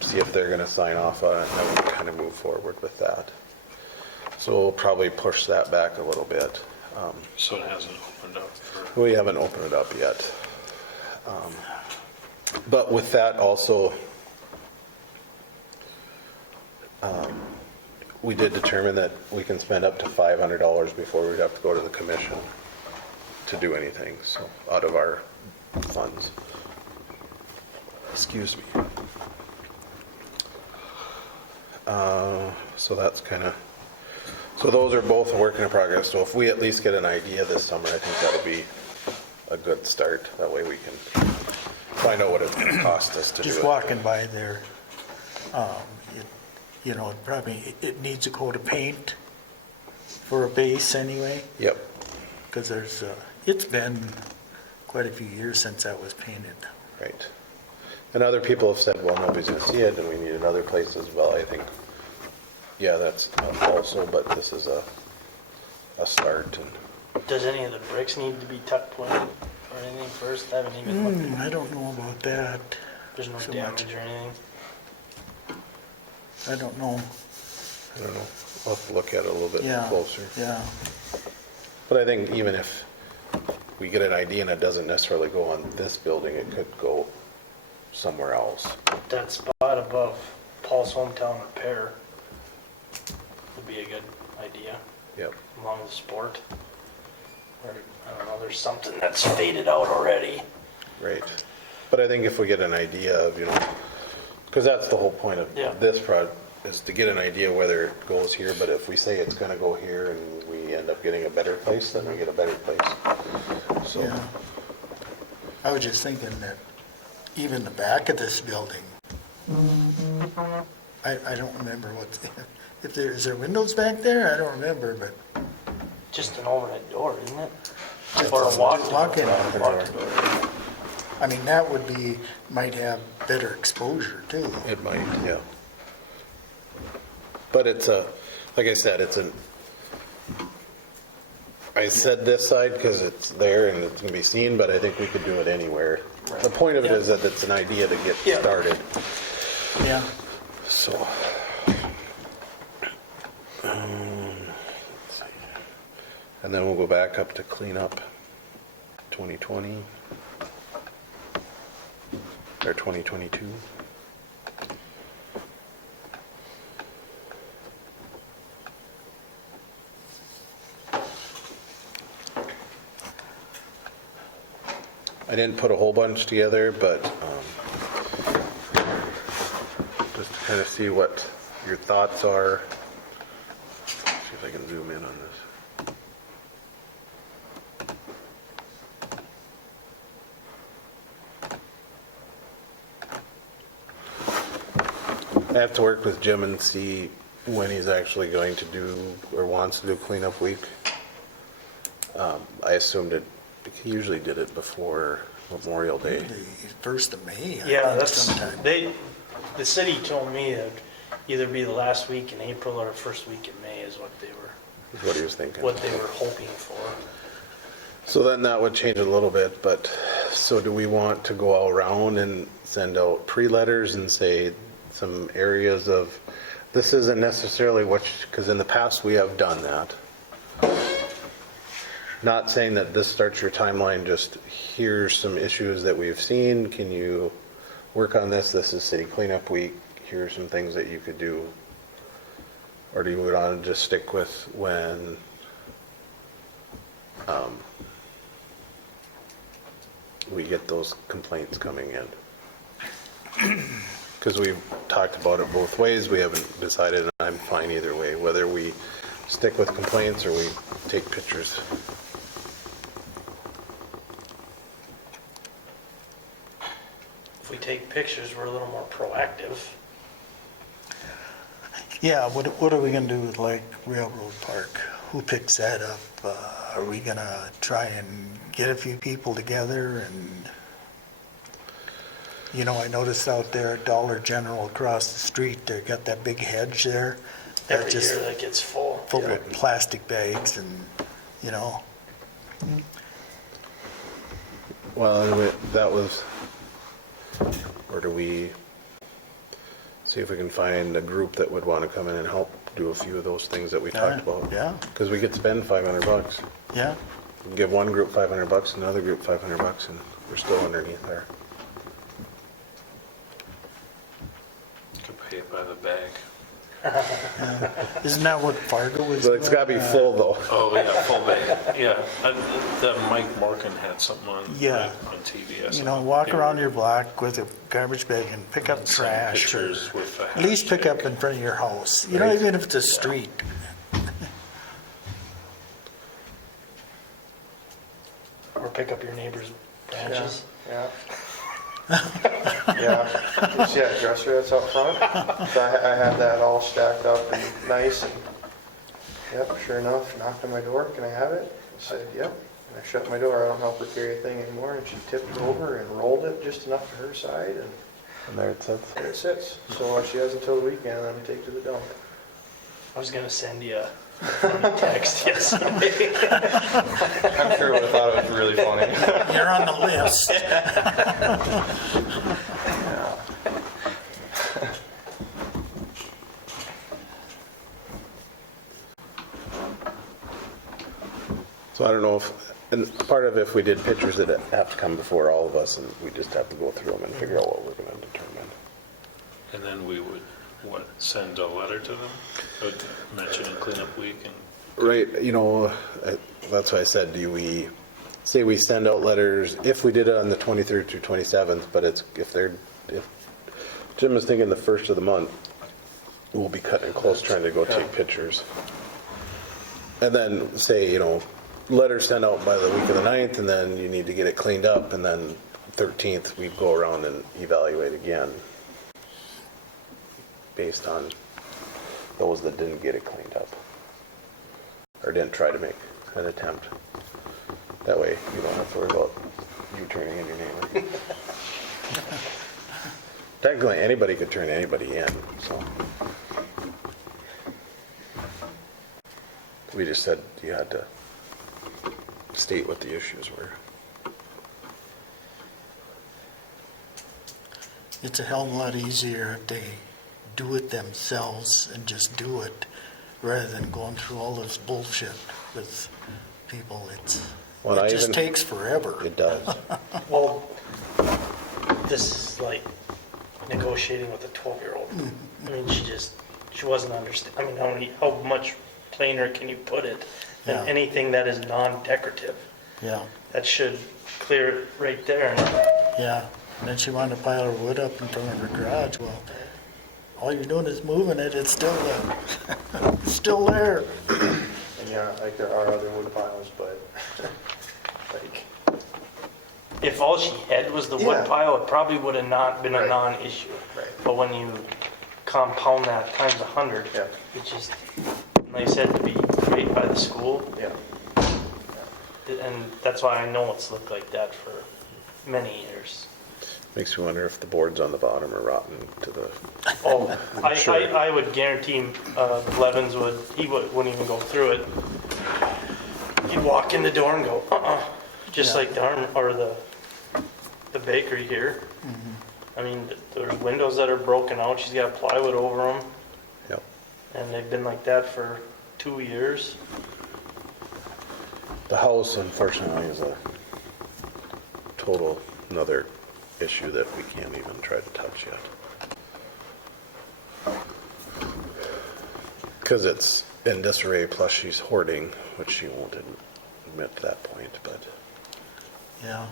see if they're gonna sign off on it, and then we can kind of move forward with that. So we'll probably push that back a little bit. So it hasn't opened up for, We haven't opened it up yet. But with that also, we did determine that we can spend up to $500 before we'd have to go to the commission to do anything, so out of our funds. Excuse me. So that's kind of, so those are both a work in progress. So if we at least get an idea this summer, I think that'll be a good start. That way we can find out what it's going to cost us to do it. Just walking by there, you know, it needs a coat of paint for a base anyway, Yep. because it's been quite a few years since that was painted. Right. And other people have said, well, nobody's going to see it, and we need another place as well. I think, yeah, that's also, but this is a start. And Does any of the bricks need to be tuck pointed or anything first? I haven't even looked. I don't know about that. There's no so damage much. or anything. I don't know. I don't know. I'll have to look at it a little bit Yeah. closer. Yeah. But I think even if we get an idea and it doesn't necessarily go on this building, it could go somewhere else. That spot above Paul's Hometown Repair would be a good idea Yep. along the sport. Or, I don't know, there's something that's faded out already. Right. But I think if we get an idea of, you know, because that's the whole point of Yeah. this project, is to get an idea whether it goes here, but if we say it's gonna go here and we end up getting a better place, then we get a better place. So, Yeah. I was just thinking that even the back of this building, I don't remember what's, if there, is there windows back there? I don't remember, but. Just an overhead door, isn't it? Just Or a walk-in. walk-in. Walk-in door. I mean, that would be, might have better exposure too. it might, yeah. But it's a, like I said, I said this side because it's there and it's gonna be seen, but I think we could do it anywhere. The point of it is that it's an idea to get Yeah. started, Yeah. so. Let's see. And then we'll go back up to clean up 2020 or 2022. I didn't put a whole bunch together, but just to kind of see what your thoughts are. See if I can zoom in on this. I have to work with Jim and see when he's actually going to do or wants to do cleanup week. I assumed he usually did it before Memorial Day. The 1st of May, I Yeah, think, that's, sometime. the city told me it'd either be the last week in April or first week in May is what they Is what he was thinking. were hoping for. So then that would change a little bit, but, so do we want to go all around and send out pre-letters and say some areas of, this isn't necessarily what, because in the past we have done that. Not saying that this starts your timeline, just here's some issues that we've seen, can you work on this? This is city cleanup week, here are some things that you could do. Or do you want to just stick with when we get those complaints coming in? Because we've talked about it both ways, we haven't decided, and I'm fine either way, whether we stick with complaints or we take pictures. If we take pictures, we're a little more proactive. Yeah, what are we gonna do with like Railroad Park? Who picks that up? Are we gonna try and get a few people together and, you know, I noticed out there at Dollar General across the street, they got that big hedge there. that Every just year that gets full. full Yeah. of plastic bags and, you know, Well, anyway, that was, or do we see if we can find a group that would want to come in and help do a few of those things that we talked about? yeah, Because we could spend $500. yeah. We can give one group $500, another group $500, and we're still underneath there. Could pay it by the bag. Isn't that what Fargo was But it's got to be full though. Oh, yeah, full bag, yeah. That Mike Morgan had something on, Yeah. on TV. I You saw. know, walk Yeah. around your block with a garbage bag and pick up And send trash. Or pictures with the at least pick up hashtag. in front of your house, you know, Right. even if it's a street. Or pick up your neighbor's branches. Yeah. Yeah. You see that dresser that's out front? So I had that all stacked up and nice and, yep, sure enough, knocked on my door, can I have it? I said, yep. And I shut my door, I don't help her carry a thing anymore, and she tipped it over and rolled it just enough to her side, and And there it sits. there it sits. So she has until the weekend, and then we take it to the dump. I was gonna send you a funny text yesterday. I'm sure would have thought it was really funny. You're on the list. So I don't know if, and part of if we did pictures that have to come before all of us, and we just have to go through them and figure out what we're going to determine. And then we would, what, send a letter to them? Mentioning cleanup week and, Right, you know, that's why I said, do we say we send out letters, if we did it on the 23rd through 27th, but if Jim is thinking the first of the month, we'll be cutting it close trying to go take pictures. And then say, letters sent out by the week of the 9th, and then you need to get it cleaned up, and then 13th, we go around and evaluate again based on those that didn't get it cleaned up or didn't try to make an attempt. That way, you don't have to worry about you turning in your neighbor. Technically, anybody could turn anybody in, so. We just said you had to state what the issues were. It's a hell of a lot easier if they do it themselves and just do it, rather than going through all this bullshit with people. Well, It just takes forever. It does. Well, this is like negotiating with a 12-year-old. I mean, she wasn't understand. I mean, how much plainer can you put it than Yeah. anything that is non-decorative? Yeah, That should clear it right there. yeah. And then she wanted to pile her wood up in front of her garage. Well, all you're doing is moving it. It's still there. It's still there. And yeah, like there are other wood piles, but like, If all she had was the Yeah. wood pile, it probably would have not been a Right. non-issue. Right. But when you compound that times 100, Yeah. it just, like I said, to be right by the school, yeah. and that's why I know it's looked like that for many years. Makes me wonder if the boards on the bottom are rotten to the, Oh, Sure. I would guarantee Blevins wouldn't even go through it. He'd walk in the door and go, just Yeah. like the bakery here. I mean, there's windows that are broken out, she's got plywood over them, yep. and they've been like that for 2 years. The house, unfortunately, is a total another issue that we can't even try to touch yet. Because it's in disarray, plus she's hoarding, which she won't admit to that point, but Yeah.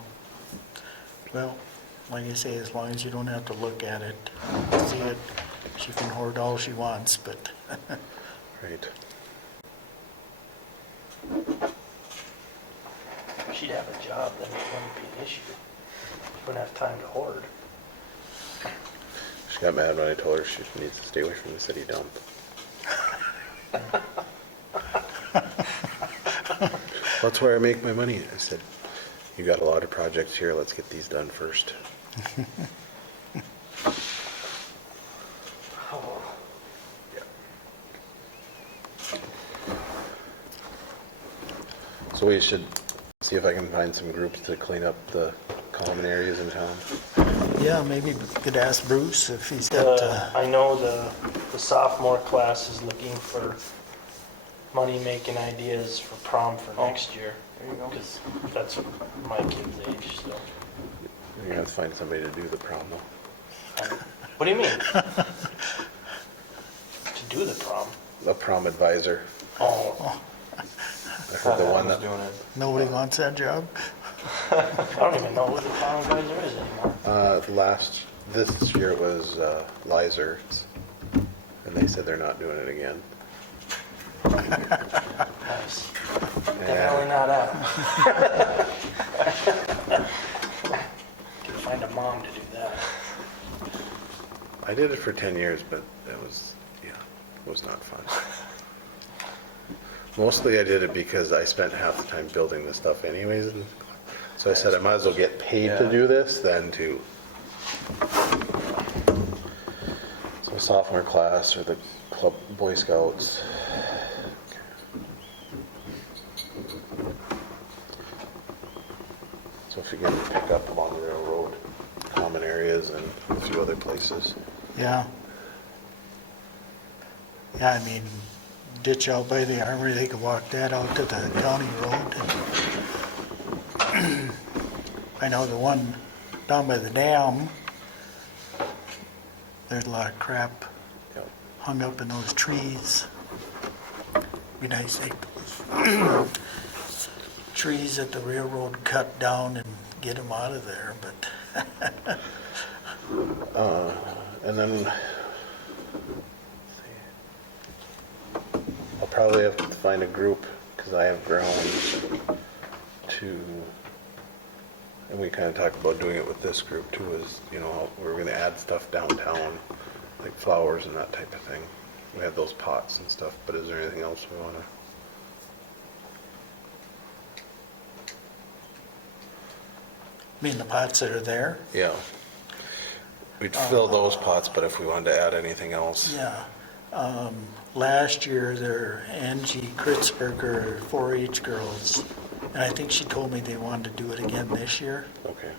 Well, like I say, as long as you don't have to look at it, see it, she can hoard all she wants, but right. If she'd have a job, then it wouldn't be an issue. She wouldn't have time to hoard. She got mad when I told her she needs to stay away from the city dump. That's where I make my money. I said, you got a lot of projects here, let's get these done first. So we should see if I can find some groups to clean up the common areas in town. yeah, maybe we could ask Bruce if he's got, I know the sophomore class is looking for money-making ideas for prom for next year. There you go. Because that's my kid's age, so. You're gonna have to find somebody to do the prom though. What do you mean? To do the prom? A prom advisor. Oh, I heard the one that, doing it. nobody wants that job? I don't even know who the prom advisor is anymore. this year it was Lizer's, and they said they're not doing it again. Nice. Definitely not Adam. Can find a mom to do that. I did it for 10 years, but it was not fun. Mostly I did it because I spent half the time building the stuff anyways, and so I said I might as well get paid to do this than to. So sophomore class or the club Boy Scouts. So if you can pick up along the railroad, common areas and a few other places. Yeah. Yeah, I mean, ditch out by the armory, they could walk that out to the county road. And I know the one down by the dam, there's a lot of crap Yep. hung up in those trees. Be nice, they trees that the railroad cut down and get them out of there, but And then I'll probably have to find a group, because I have grounds to, and we kind of talked about doing it with this group too, is, you know, we're going to add stuff downtown, like flowers and that type of thing. We have those pots and stuff, but is there anything else we want to? I mean, the pots that are there, Yeah. We'd fill those pots, but if we wanted to add anything else. yeah. Last year, there, Angie Kritzberger, 4-H girls, and I think she told me they wanted to do it again this year. Okay.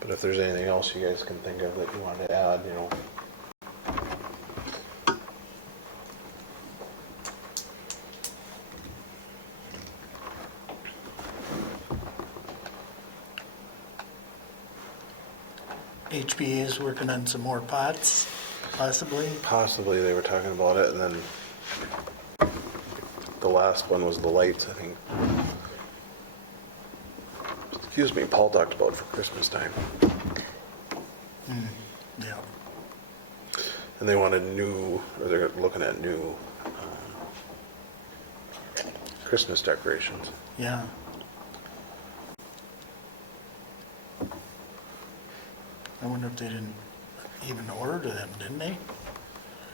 But if there's anything else you guys can think of that you want to add, you know. HBA is working on some more pots, possibly. Possibly they were talking about it, and then the last one was the lights, I think. Excuse me, Paul talked about for Christmas time. Yeah. And they wanted new, or they're looking at new Christmas decorations. Yeah. I wonder if they didn't even order them, didn't they?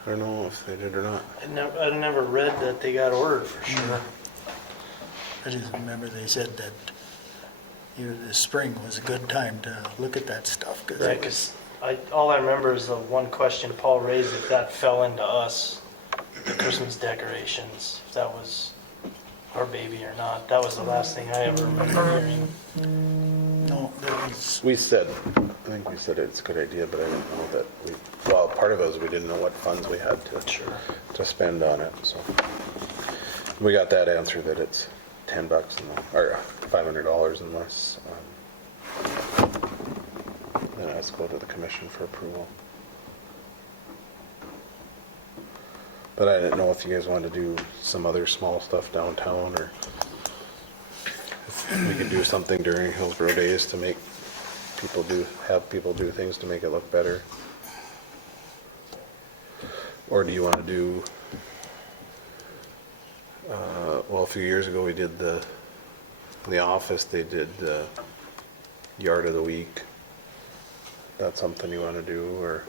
I don't know if they did or not. I never read that they got ordered for sure. I just remember they said that the spring was a good time to look at that stuff. Right, because all I remember is the one question Paul raised, if that fell into us, the Christmas decorations, if that was our baby or not. That was the last thing I ever remember hearing. No, that was, I think we said it's a good idea, but I didn't know that well, part of it was we didn't know what funds we had to spend on it, so. We got that answer that it's $10 or $500 unless, then it has to go to the commission for approval. But I didn't know if you guys wanted to do some other small stuff downtown, or if we could do something during Hillsboro Days to make have people do things to make it look better. Or do you want to do, well, a few years ago we did in the office, they did the yard of the week. That's something you want to do, or?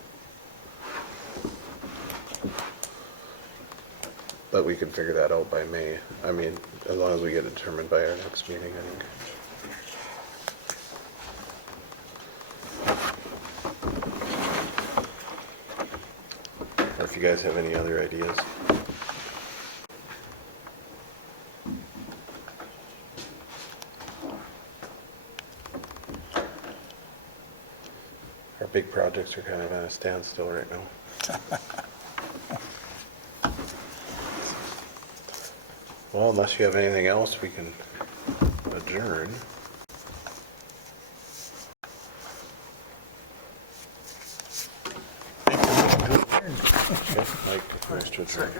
But we can figure that out by May. I mean, as long as we get it determined by our next meeting, I think. Or if you guys have any other ideas. Our big projects are kind of at a standstill right now. Well, unless you have anything else, we can adjourn. Okay, Mike, motion to adjourn.